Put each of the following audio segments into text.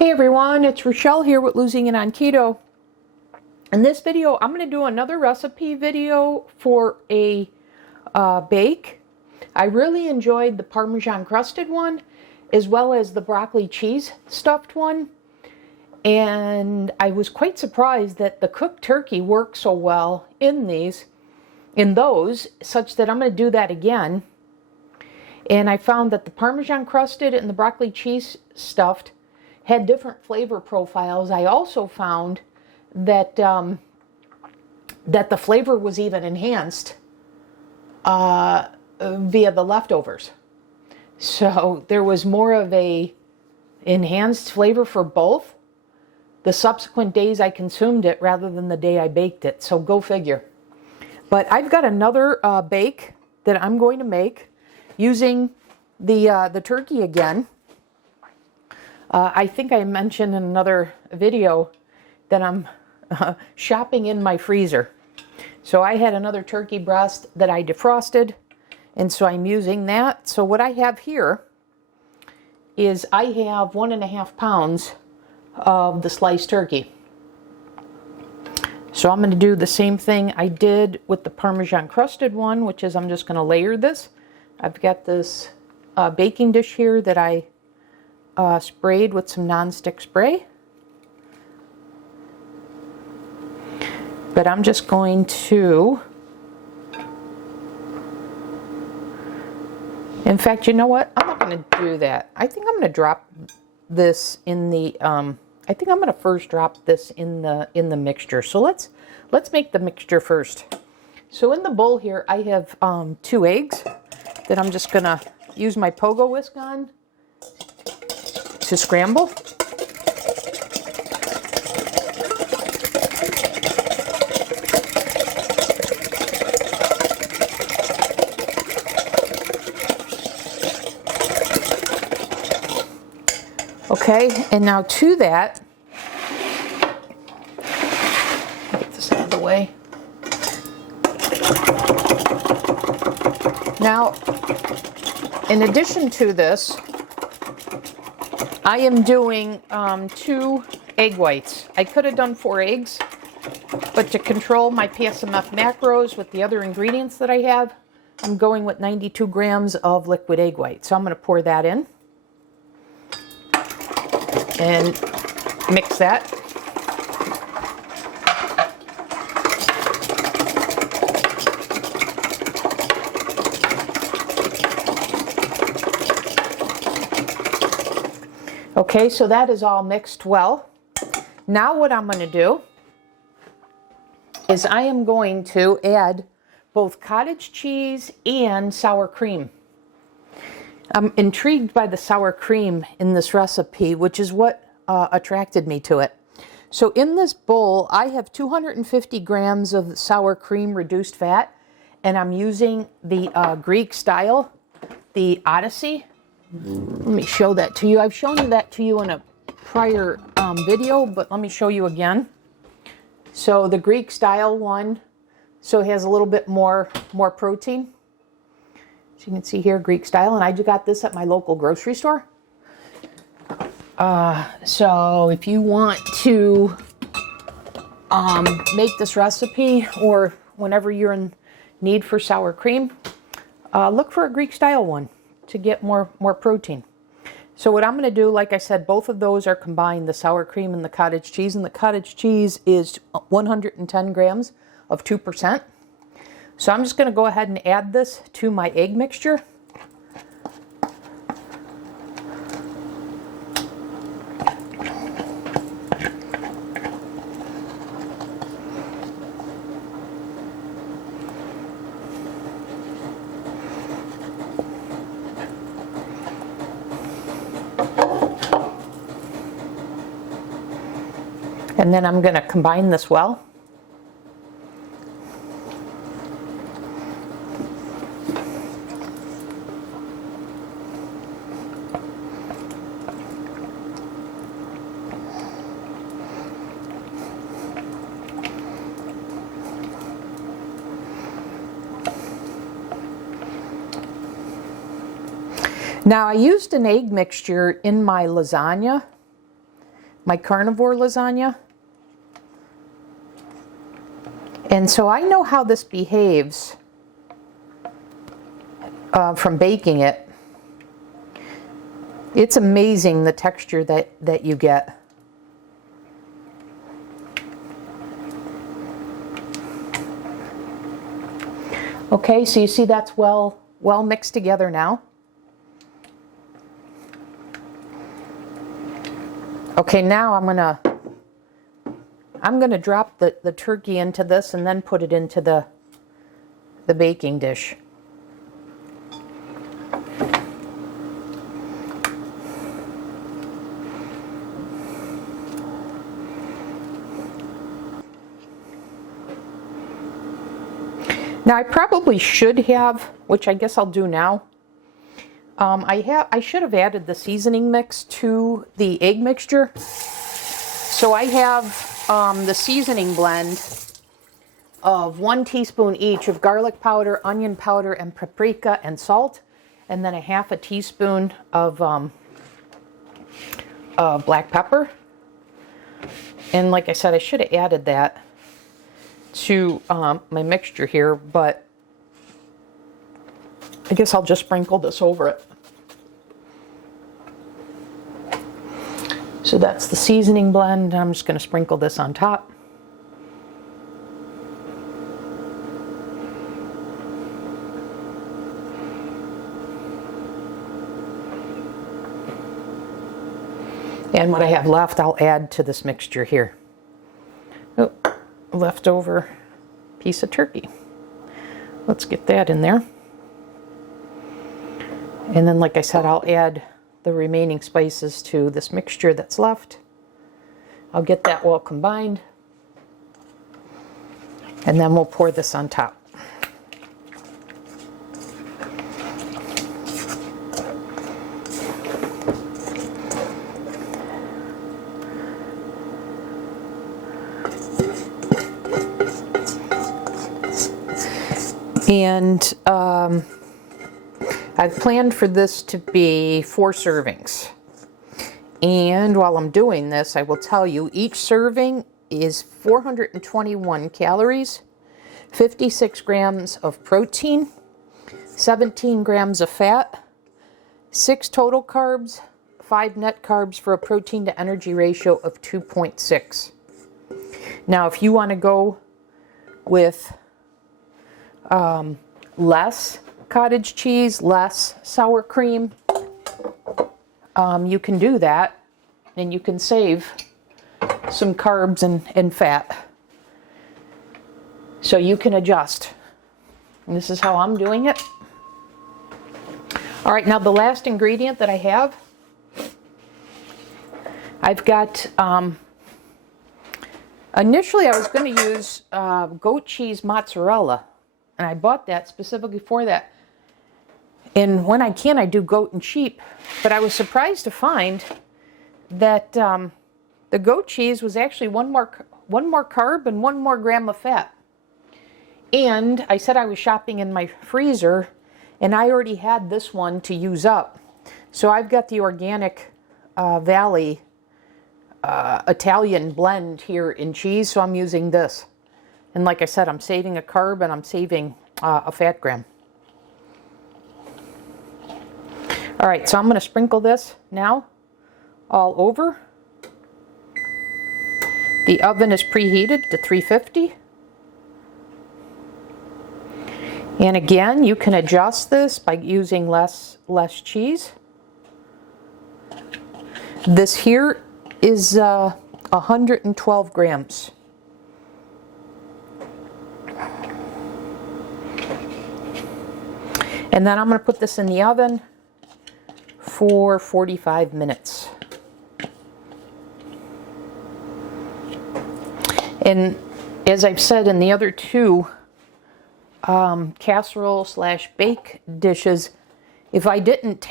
Hey everyone, it's Rochelle here with Losing It on Keto. In this video, I'm going to do another recipe video for a bake. I really enjoyed the Parmesan crusted one, as well as the broccoli cheese stuffed one. And I was quite surprised that the cooked turkey worked so well in those, such that I'm going to do that again. And I found that the Parmesan crusted and the broccoli cheese stuffed had different flavor profiles. I also found that that the flavor was even enhanced via the leftovers. So there was more of a enhanced flavor for both the subsequent days I consumed it rather than the day I baked it. So go figure. But I've got another bake that I'm going to make using the turkey again. I think I mentioned in another video that I'm shopping in my freezer. So I had another turkey breast that I defrosted, and so I'm using that. So what I have here is I have 1.5 pounds of the sliced turkey. So I'm going to do the same thing I did with the Parmesan crusted one, which is I'm just going to layer this. I've got this baking dish here that I sprayed with some non-stick spray. But I'm just going to, in fact, you know what? I'm not going to do that. I think I'm going to drop this in the, I think I'm going to first drop this in the mixture. So let's make the mixture first. So in the bowl here, I have 2 eggs that I'm just going to use my pogo whisk on to scramble. Okay, and now to that, get this out of the way. Now, in addition to this, I am doing 2 egg whites. I could have done 4 eggs, but to control my PSMF macros with the other ingredients that I have, I'm going with 92 grams of liquid egg white. So I'm going to pour that in and mix that. Okay, so that is all mixed well. Now what I'm going to do is I am going to add both cottage cheese and sour cream. I'm intrigued by the sour cream in this recipe, which is what attracted me to it. So in this bowl, I have 250 grams of sour cream reduced fat, and I'm using the Greek style, the Odyssey. Let me show that to you. I've shown you that to you in a prior video, but let me show you again. So the Greek style one, so it has a little bit more protein. As you can see here, Greek style, and I got this at my local grocery store. So if you want to make this recipe, or whenever you're in need for sour cream, look for a Greek style one to get more protein. So what I'm going to do, like I said, both of those are combined, the sour cream and the cottage cheese, and the cottage cheese is 110 grams of 2%. So I'm just going to go ahead and add this to my egg mixture. And then I'm going to combine this well. Now I used an egg mixture in my lasagna, my carnivore lasagna. And so I know how this behaves from baking it. It's amazing the texture that you get. Okay, so you see that's well mixed together now. Okay, now I'm gonna drop the turkey into this and then put it into the baking dish. Now I probably should have, which I guess I'll do now. I should have added the seasoning mix to the egg mixture. So I have the seasoning blend of 1 teaspoon each of garlic powder, onion powder, and paprika and salt, and then a half a teaspoon of black pepper. And like I said, I should have added that to my mixture here, but I guess I'll just sprinkle this over it. So that's the seasoning blend. I'm just going to sprinkle this on top. And what I have left, I'll add to this mixture here. Oh, leftover piece of turkey. Let's get that in there. And then, like I said, I'll add the remaining spices to this mixture that's left. I'll get that well combined. And then we'll pour this on top. And I've planned for this to be 4 servings. And while I'm doing this, I will tell you each serving is 421 calories, 56 grams of protein, 17 grams of fat, 6 total carbs, 5 net carbs for a protein to energy ratio of 2.6. Now, if you want to go with less cottage cheese, less sour cream, you can do that, and you can save some carbs and fat. So you can adjust. And this is how I'm doing it. All right, now the last ingredient that I have, I've got, initially I was going to use goat cheese mozzarella, and I bought that specifically for that. And when I can, I do goat and sheep. But I was surprised to find that the goat cheese was actually one more carb and 1 more gram of fat. And I said I was shopping in my freezer, and I already had this one to use up. So I've got the organic Valley Italian blend here in cheese, so I'm using this. And like I said, I'm saving a carb and I'm saving a fat gram. All right, so I'm going to sprinkle this now all over. The oven is preheated to 350. And again, you can adjust this by using less cheese. This here is 112 grams. And then I'm going to put this in the oven for 45 minutes. And as I've said in the other 2 casserole / bake dishes, if I didn't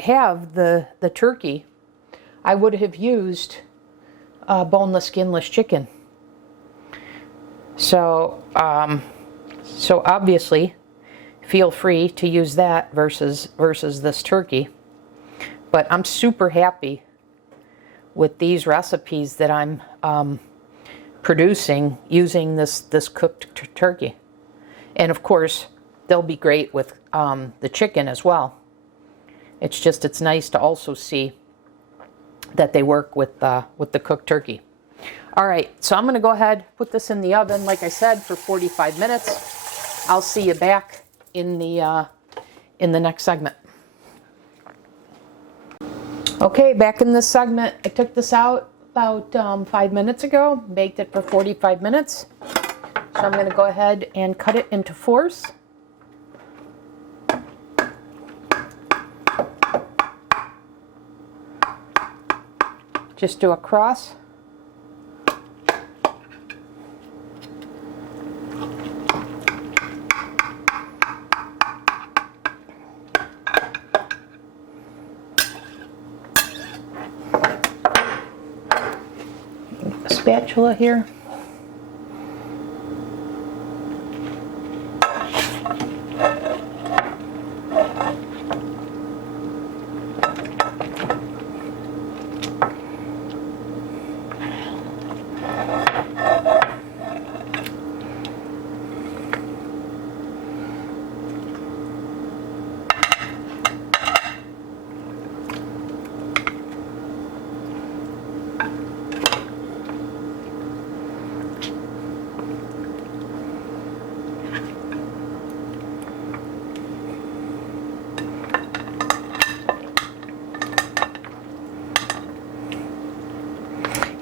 have the turkey, I would have used boneless, skinless chicken. So obviously, feel free to use that versus this turkey. But I'm super happy with these recipes that I'm producing using this cooked turkey. And of course, they'll be great with the chicken as well. It's nice to also see that they work with the cooked turkey. All right, so I'm going to go ahead, put this in the oven, like I said, for 45 minutes. I'll see you back in the next segment. Okay, back in this segment, I took this out about 5 minutes ago, baked it for 45 minutes. So I'm going to go ahead and cut it into fours. Just do a cross. A spatula here.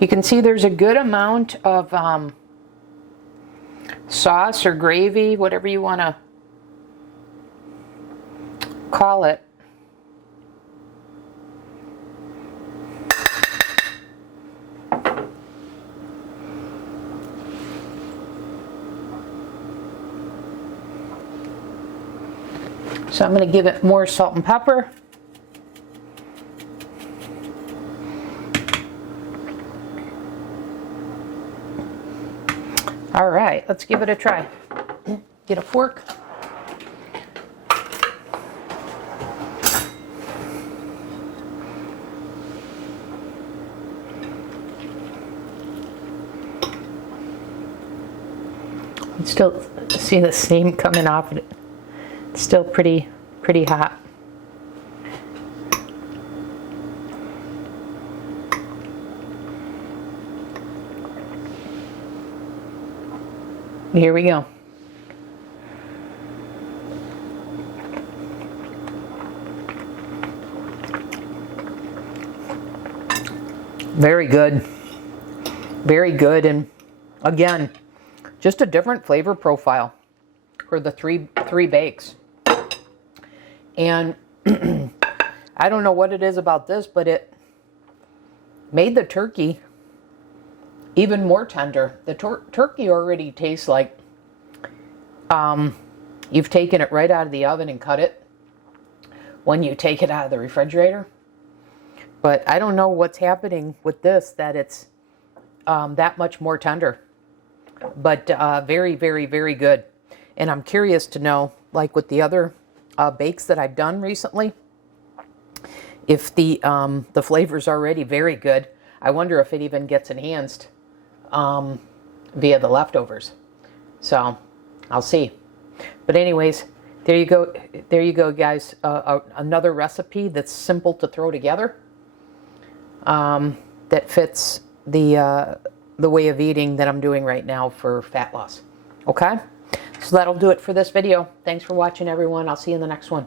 You can see there's a good amount of sauce or gravy, whatever you want to call it. So I'm going to give it more salt and pepper. All right, let's give it a try. Get a fork. You still see the steam coming off it. It's still pretty hot. Here we go. Very good. Very good. And again, just a different flavor profile for the three bakes. And I don't know what it is about this, but it made the turkey even more tender. The turkey already tastes like you've taken it right out of the oven and cut it when you take it out of the refrigerator. But I don't know what's happening with this, that it's that much more tender. But very, very, very good. And I'm curious to know, like with the other bakes that I've done recently, if the flavor's already very good. I wonder if it even gets enhanced via the leftovers. So I'll see. But anyways, there you go. There you go, guys. Another recipe that's simple to throw together, that fits the way of eating that I'm doing right now for fat loss. Okay? So that'll do it for this video. Thanks for watching, everyone. I'll see you in the next one.